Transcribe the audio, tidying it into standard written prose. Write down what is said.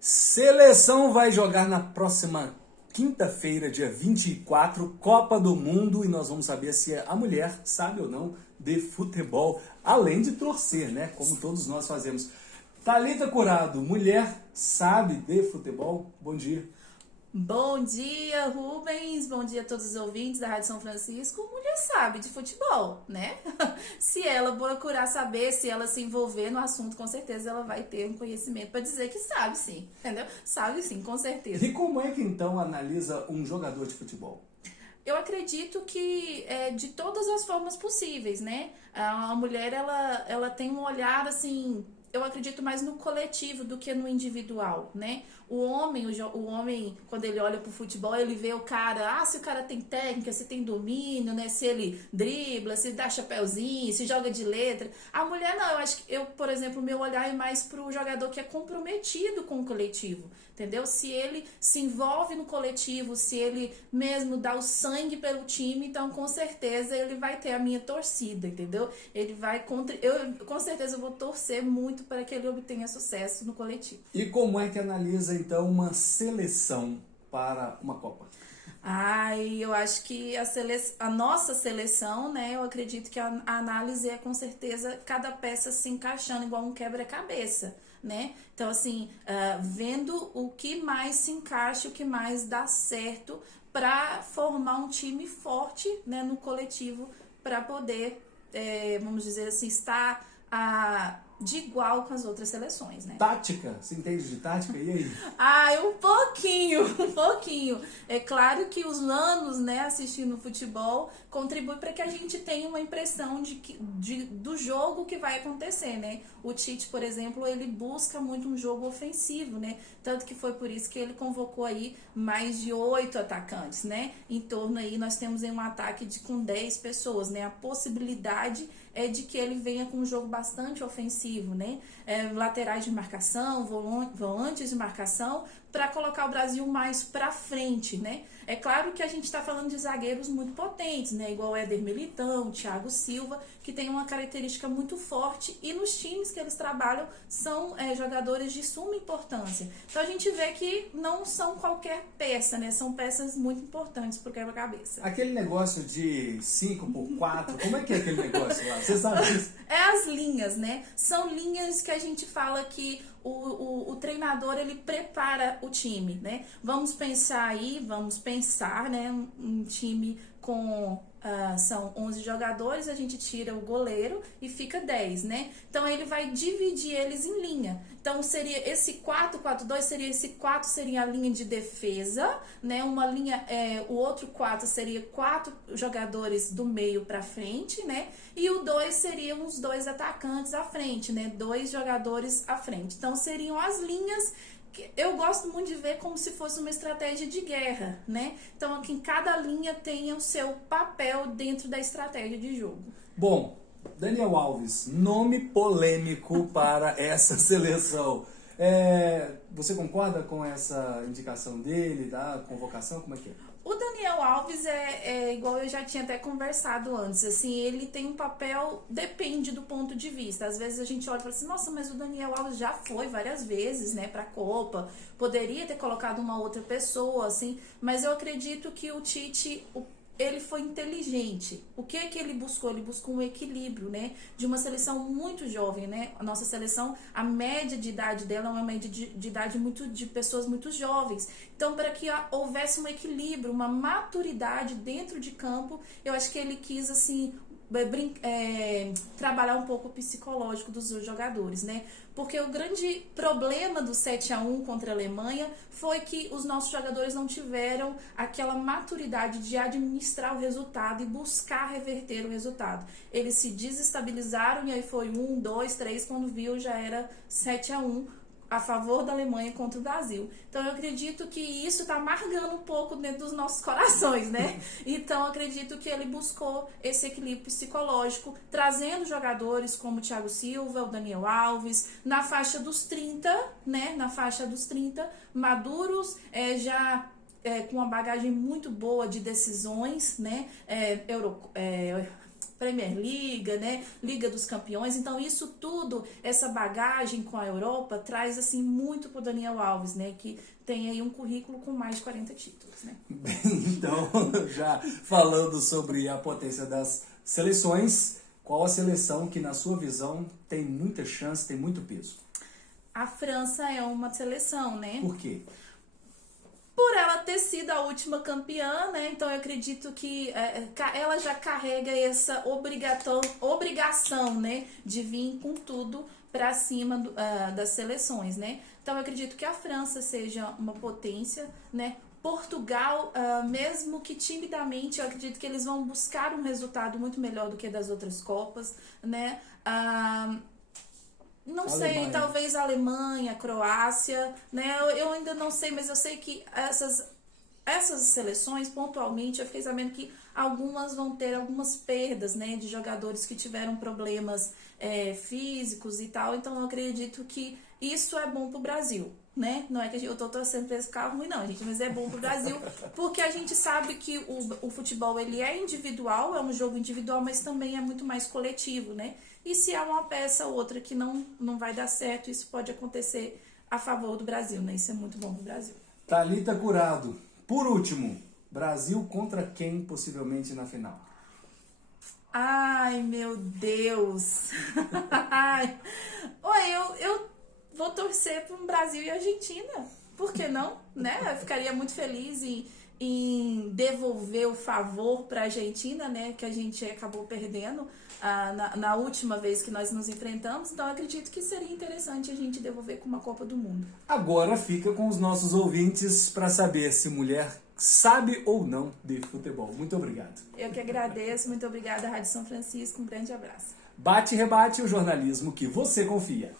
Seleção vai jogar na próxima quinta-feira, dia 24, Copa do Mundo, e nós vamos saber se a mulher sabe ou não de futebol, além de torcer, né? Como todos nós fazemos. Thalita Curado, mulher sabe de futebol? Bom dia. Bom dia, Rubens. Bom dia a todos os ouvintes da Rádio São Francisco. Mulher sabe de futebol, né? Se ela procurar saber, se ela se envolver no assunto, com certeza ela vai ter um conhecimento para dizer que sabe sim, entendeu? Sabe sim, com certeza. E como é que então analisa um jogador de futebol? Eu acredito que de todas as formas possíveis, né? A mulher, ela tem um olhar, assim, eu acredito mais no coletivo do que no individual, né? O homem, quando ele olha pro futebol, ele vê o cara, se o cara tem técnica, se tem domínio, né? Se ele dribla, se dá chapéuzinho, se joga de letra. A mulher não, eu acho que por exemplo, meu olhar é mais pro jogador que é comprometido com o coletivo, entendeu? Se ele se envolve no coletivo, se ele mesmo dá o sangue pelo time, então com certeza ele vai ter a minha torcida, entendeu? Ele vai com certeza eu vou torcer muito para que ele obtenha sucesso no coletivo. E como é que analisa então uma seleção para uma Copa? Eu acho que a nossa seleção, né? Eu acredito que a análise é com certeza cada peça se encaixando igual um quebra-cabeça, né? Então, assim, vendo o que mais se encaixa, o que mais dá certo para formar um time forte, né, no coletivo, para poder, vamos dizer assim, estar de igual com as outras seleções, né? Tática? Você entende de tática? E aí? Um pouquinho, um pouquinho. É claro que os anos, né, assistindo futebol contribuem para que a gente tenha uma impressão do jogo que vai acontecer, né? O Tite, por exemplo, ele busca muito um jogo ofensivo, né? Tanto que foi por isso que ele convocou aí mais de 8 atacantes, né? Em torno aí, nós temos aí um ataque com 10 pessoas, né? A possibilidade é de que ele venha com um jogo bastante ofensivo, né? Laterais de marcação, volantes de marcação, para colocar o Brasil mais para frente, né? É claro que a gente está falando de zagueiros muito potentes, né? Igual o Éder Militão, Thiago Silva, que tem uma característica muito forte, e nos times que eles trabalham são jogadores de suma importância. Então a gente vê que não são qualquer peça, né? São peças muito importantes pro quebra-cabeça. Aquele negócio de 5x4, como é que é aquele negócio lá? Você sabe disso? É as linhas, né? São linhas que a gente fala que o treinador, ele prepara o time, né? Vamos pensar, né? Um time com... são 11 jogadores, a gente tira o goleiro e fica 10, né? Então ele vai dividir eles em linha. Então seria esse 4-4-2, seria a linha de defesa, né? Uma linha, o outro 4 seria 4 jogadores do meio para frente, né? E o 2 seriam os 2 atacantes à frente, né? 2 jogadores à frente. Então seriam as linhas. Eu gosto muito de ver como se fosse uma estratégia de guerra, né? Então, aqui em cada linha tem o seu papel dentro da estratégia de jogo. Bom, Daniel Alves, nome polêmico para essa seleção. Você concorda com essa indicação dele, da convocação? Como é que é? O Daniel Alves igual eu já tinha até conversado antes, assim, ele tem um papel, depende do ponto de vista. Às vezes a gente olha e fala assim, nossa, mas o Daniel Alves já foi várias vezes, né, pra Copa, poderia ter colocado uma outra pessoa, assim, mas eu acredito que o Tite, ele foi inteligente. O que ele buscou? Ele buscou um equilíbrio, né? De uma seleção muito jovem, né? A nossa seleção, a média de idade dela é uma média de idade de pessoas muito jovens. Então, para que houvesse um equilíbrio, uma maturidade dentro de campo, eu acho que ele quis, assim, trabalhar um pouco o psicológico dos jogadores, né? Porque o grande problema do 7-1 contra a Alemanha foi que os nossos jogadores não tiveram aquela maturidade de administrar o resultado e buscar reverter o resultado. Eles se desestabilizaram e aí foi 1, 2, 3, quando viu já era 7-1 a favor da Alemanha contra o Brasil. Então eu acredito que isso está amargando um pouco dentro dos nossos corações, né? Então eu acredito que ele buscou esse equilíbrio psicológico, trazendo jogadores como o Thiago Silva, o Daniel Alves, na faixa dos 30, né? Na faixa dos 30, maduros, com uma bagagem muito boa de decisões, né? Premier League, né? Liga dos Campeões. Então isso tudo, essa bagagem com a Europa traz assim muito pro Daniel Alves, né? Que tem aí um currículo com mais de 40 títulos, né? Bem, então, já falando sobre a potência das seleções, qual a seleção que, na sua visão, tem muita chance, tem muito peso? A França é uma seleção, né? Por quê? Por ela ter sido a última campeã, né? Então eu acredito que ela já carrega essa obrigação, né? De vir com tudo para cima das seleções, né? Então eu acredito que a França seja uma potência, né? Portugal, mesmo que timidamente, eu acredito que eles vão buscar um resultado muito melhor do que das outras Copas, né? Não sei, Alemanha. talvez a Alemanha, Croácia, né? Eu ainda não sei, mas eu sei que essas seleções, pontualmente, eu fiquei sabendo que algumas vão ter algumas perdas, né? De jogadores que tiveram problemas físicos e tal. Então, eu acredito que isso é bom pro Brasil, né? Não é que eu tô torcendo pra esse ficar ruim, não, gente, mas é bom pro Brasil, porque a gente sabe que o futebol, ele é individual, é um jogo individual, mas também é muito mais coletivo, né? E se há uma peça ou outra que não vai dar certo, isso pode acontecer a favor do Brasil, né? Isso é muito bom pro Brasil. Thalita Curado. Por último, Brasil contra quem possivelmente na final? Ai, meu Deus! Oi, eu vou torcer para um Brasil e Argentina. Por que não? Né? Eu ficaria muito feliz em devolver o favor para a Argentina, né? Que a gente acabou perdendo na última vez que nós nos enfrentamos. Então, eu acredito que seria interessante a gente devolver com uma Copa do Mundo. Agora fica com os nossos ouvintes para saber se mulher sabe ou não de futebol. Muito obrigado. Eu que agradeço. Muito obrigada, Rádio São Francisco. Um grande abraço. Bate e rebate o jornalismo que você confia.